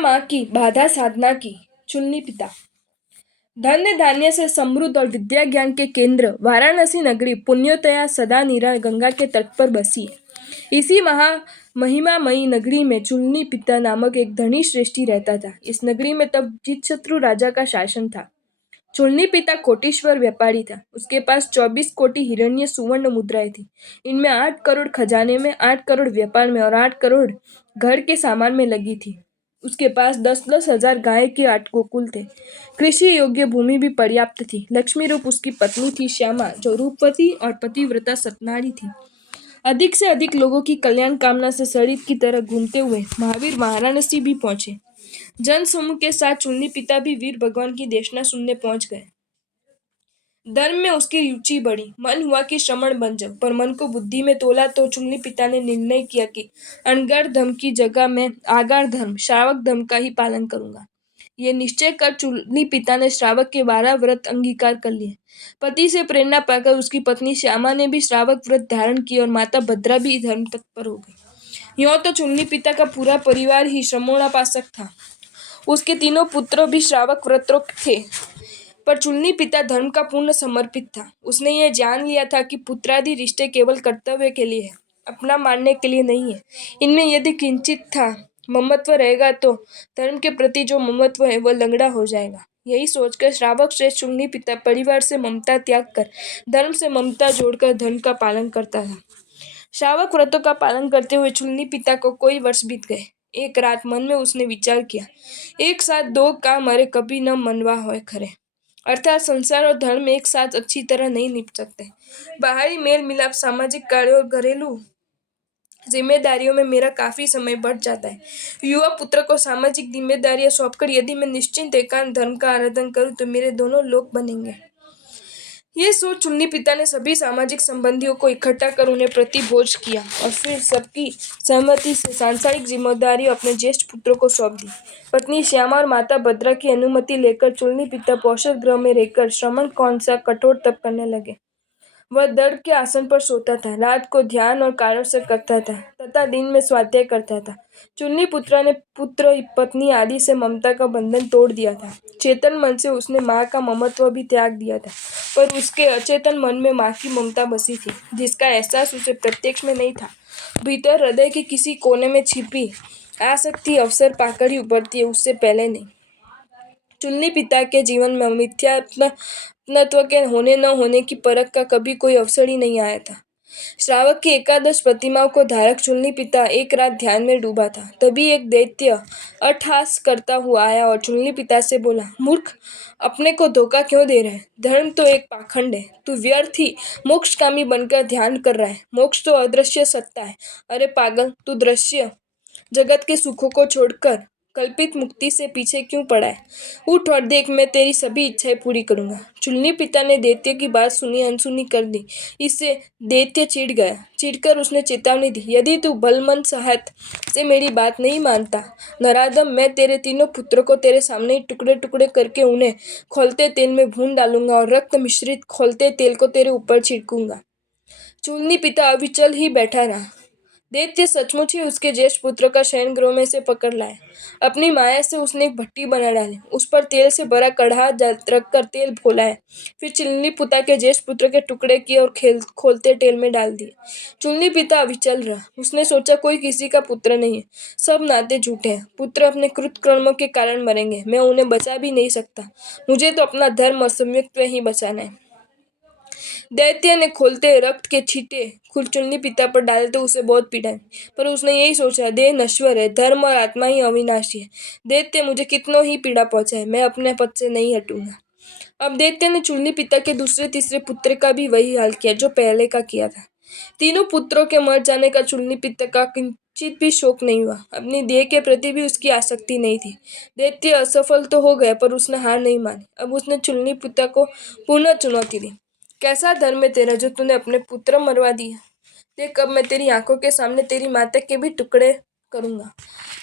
माँ की बाधा साधना की। चुन्नी पिता धन्य धान्य से समृद्ध और विद्या ज्ञान के केंद्र वाराणसी नगरी पुण्योतया सदा नीरा गंगा के तट पर बसी है। इसी महिमामयी नगरी में चुन्नी पिता नामक एक धनी श्रेष्ठी रहता था। इस नगरी में तब जीतशत्रु राजा का शासन था। चुन्नी पिता कोटीश्वर व्यापारी था। उसके पास 24 कोटि हिरण्य सुवर्ण मुद्राएं थी। इनमें 8 करोड़ खजाने में, 8 करोड़ व्यापार में और 8 करोड़ घर के सामान में लगी थी। उसके पास 10-10 हजार गाय के 8 गोकुल थे। कृषि योग्य भूमि भी पर्याप्त थी। लक्ष्मी रूप उसकी पत्नी थी श्यामा, जो रूपवती और पतिव्रता सतनारी थी। अधिक से अधिक लोगों की कल्याण कामना से सरित की तरह घूमते हुए महावीर वाराणसी भी पहुंचे। जन समूह के साथ चुन्नी पिता भी वीर भगवान की देशना सुनने पहुंच गए। धर्म में उसकी रुचि बढ़ी। मन हुआ कि श्रमण बन जाऊं, पर मन को बुद्धि में तोला तो चुन्नी पिता ने निर्णय किया कि अणगार धर्म की जगह मैं आगार धर्म, श्रावक धर्म का ही पालन करूंगा। ये निश्चय कर चुन्नी पिता ने श्रावक के 12 व्रत अंगीकार कर लिए। पति से प्रेरणा पाकर उसकी पत्नी श्यामा ने भी श्रावक व्रत धारण किए और माता भद्रा भी धर्म तत्पर हो गई। यूं तो चुन्नी पिता का पूरा परिवार ही श्रमणोपासक था। उसके तीनों पुत्र भी श्रावक व्रतों थे, पर चुन्नी पिता धर्म का पूर्ण समर्पित था। उसने यह जान लिया था कि पुत्रादि रिश्ते केवल कर्तव्य के लिए है, अपना मानने के लिए नहीं है। इनमें यदि किंचित था ममत्व रहेगा तो धर्म के प्रति जो ममत्व है वह लंगड़ा हो जाएगा। यही सोचकर श्रावक श्रेष्ठ चुन्नी पिता परिवार से ममता त्याग कर धर्म से ममता जोड़कर धर्म का पालन करता था। श्रावक व्रतों का पालन करते हुए चुन्नी पिता को कई वर्ष बीत गए। एक रात मन में उसने विचार किया, एक साथ दो काम अरे कभी न मनवा होए खरे। अर्थात संसार और धर्म एक साथ अच्छी तरह नहीं निभ सकते। बाहरी मेल मिलाप, सामाजिक कार्यों और घरेलू जिम्मेदारियों में मेरा काफी समय बढ़ जाता है। युवा पुत्र को सामाजिक जिम्मेदारियां सौंपकर यदि मैं निश्चिंत एकांत धर्म का आराधन करूं तो मेरे दोनों लोक बनेंगे। ये सोच चुन्नी पिता ने सभी सामाजिक संबंधियों को इकट्ठा कर उन्हें प्रतिभोज किया और फिर सबकी सहमति से सांसारिक जिम्मेदारी अपने ज्येष्ठ पुत्रों को सौंप दी। पत्नी श्यामा और माता भद्रा की अनुमति लेकर चुन्नी पिता पोषक गृह में रहकर श्रमण कौन सा कठोर तप करने लगे। वह दर्द के आसन पर सोता था, रात को ध्यान और कार्यों से करता था तथा दिन में स्वाध्याय करता था। चुन्नी पुत्रा ने पुत्र पत्नी आदि से ममता का बंधन तोड़ दिया था। चेतन मन से उसने माँ का ममत्व भी त्याग दिया था, पर उसके अचेतन मन में माँ की ममता बसी थी, जिसका एहसास उसे प्रत्यक्ष में नहीं था। भीतर हृदय के किसी कोने में छिपी आसक्ति अवसर पाकर ही उभरती है, उससे पहले नहीं। चुन्नी पिता के जीवन में मिथ्यात्व के होने न होने की परख का कभी कोई अवसर ही नहीं आया था। श्रावक की एकादश प्रतिमाओं को धारक चुन्नी पिता एक रात ध्यान में डूबा था। तभी एक दैत्य अट्टहास करता हुआ आया और चुन्नी पिता से बोला, मूर्ख, अपने को धोखा क्यों दे रहा है? धर्म तो एक पाखंड है। तू व्यर्थ ही मोक्षकामी बनकर ध्यान कर रहा है। मोक्ष तो अदृश्य सत्ता है। अरे पागल, तू दृश्य जगत के सुखों को छोड़कर कल्पित मुक्ति से पीछे क्यों पड़ा है? उठ और देख, मैं तेरी सभी इच्छाएं पूरी करूंगा। चुन्नी पिता ने दैत्य की बात सुनी अनसुनी कर दी। इससे दैत्य चिढ़ गया। चिढ़कर उसने चेतावनी दी, यदि तू बलमंद सहायत से मेरी बात नहीं मानता नराधम, मैं तेरे तीनों पुत्रों को तेरे सामने ही टुकड़े टुकड़े करके उन्हें खौलते तेल में भून डालूंगा और रक्त मिश्रित खौलते तेल को तेरे ऊपर छिड़कूंगा। चुन्नी पिता अविचल ही बैठा रहा। दैत्य सचमुच ही उसके ज्येष्ठ पुत्र का शयन गृह में से पकड़ लाया। अपनी माया से उसने एक भट्टी बना डाली, उस पर तेल से भरा कढ़ा रखकर तेल फौलाया। फिर चुन्नी पिता के ज्येष्ठ पुत्र के टुकड़े किए और खोलते तेल में डाल दिए। चुन्नी पिता अविचल रहा। उसने सोचा, कोई किसी का पुत्र नहीं है, सब नाते झूठे हैं। पुत्र अपने कृतकर्मों के कारण मरेंगे, मैं उन्हें बचा भी नहीं सकता। मुझे तो अपना धर्म और संयुक्त ही बचाना है। दैत्य ने खोलते रक्त के छींटे खुद चुन्नी पिता पर डाले तो उसे बहुत पीड़ा, पर उसने यही सोचा, देह नश्वर है, धर्म और आत्मा ही अविनाशी है। दैत्य मुझे कितनों ही पीड़ा पहुंचाए, मैं अपने पद से नहीं हटूंगा। अब दैत्य ने चुन्नी पिता के दूसरे तीसरे पुत्र का भी वही हाल किया जो पहले का किया था। तीनों पुत्रों के मर जाने का चुन्नी पिता का किंचित भी शोक नहीं हुआ। अपनी देह के प्रति भी उसकी आसक्ति नहीं थी। दैत्य असफल तो हो गया, पर उसने हार नहीं मानी। अब उसने चुन्नी पिता को पुनः चुनौती दी, कैसा धर्म है तेरा जो तूने अपने पुत्र मरवा दिए? देख, अब मैं तेरी आंखों के सामने तेरी माता के भी टुकड़े करूंगा।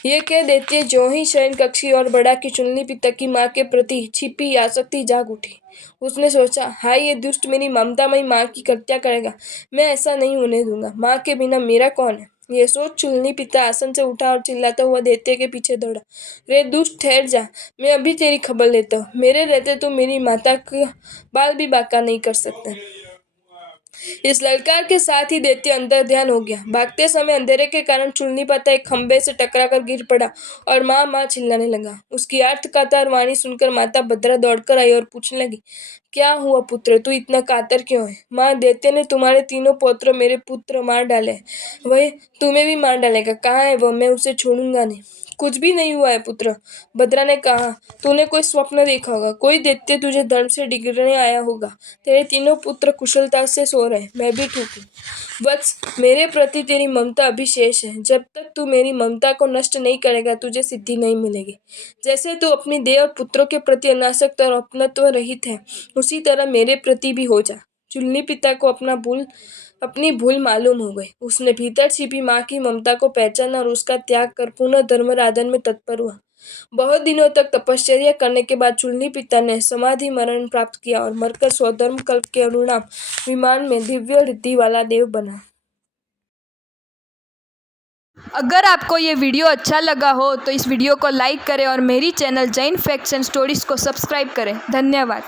ये कह देती जो ही शयन कक्ष की ओर बढ़ा कि चुन्नी पिता की माँ के प्रति छिपी आसक्ति जाग उठी। उसने सोचा, हाय, ये दुष्ट मेरी ममतामयी माँ की हत्या करेगा। मैं ऐसा नहीं होने दूंगा। माँ के बिना मेरा कौन है? ये सोच चुन्नी पिता आसन से उठा और चिल्लाता हुआ दैत्य के पीछे दौड़ा। रे दुष्ट, ठहर जा, मैं अभी तेरी खबर लेता हूँ। मेरे रहते तो मेरी माता का बाल भी बांका नहीं कर सकता। इस ललकार के साथ ही दैत्य अंतर ध्यान हो गया। भागते समय अंधेरे के कारण चुन्नी पाता एक खंबे से टकराकर गिर पड़ा और माँ माँ चिल्लाने लगा। उसकी आर्तकातर वाणी सुनकर माता भद्रा दौड़कर आई और पूछने लगी, क्या हुआ पुत्र, तू इतना कातर क्यों है? माँ, दैत्य ने तुम्हारे तीनों पौत्र मेरे पुत्र मार डाले हैं। वह तुम्हें भी मार डालेगा। कहाँ है वह? मैं उसे छोड़ूंगा नहीं। कुछ भी नहीं हुआ है पुत्र, भद्रा ने कहा। तूने कोई स्वप्न देखा होगा, कोई दैत्य तुझे धर्म से डिगने आया होगा। तेरे तीनों पुत्र कुशलता से सो रहे, मैं भी ठीक हूँ। वत्स, मेरे प्रति तेरी ममता अभी शेष है। जब तक तू मेरी ममता को नष्ट नहीं करेगा, तुझे सिद्धि नहीं मिलेगी। जैसे तू अपनी देह और पुत्रों के प्रति अनासक्त और अपनत्व रहित है, उसी तरह मेरे प्रति भी हो जा। चुन्नी पिता को अपनी भूल मालूम हो गई। उसने भीतर छिपी माँ की ममता को पहचाना और उसका त्याग कर पुनः धर्मराधन में तत्पर हुआ। बहुत दिनों तक तपश्चर्या करने के बाद चुन्नी पिता ने समाधि मरण प्राप्त किया और मरकर स्वधर्म कल्प के अनुरूप विमान में दिव्य रिद्धि वाला देव बना। अगर आपको ये वीडियो अच्छा लगा हो तो इस वीडियो को लाइक करें और मेरी channel Jain facts and stories को सब्सक्राइब करें। धन्यवाद।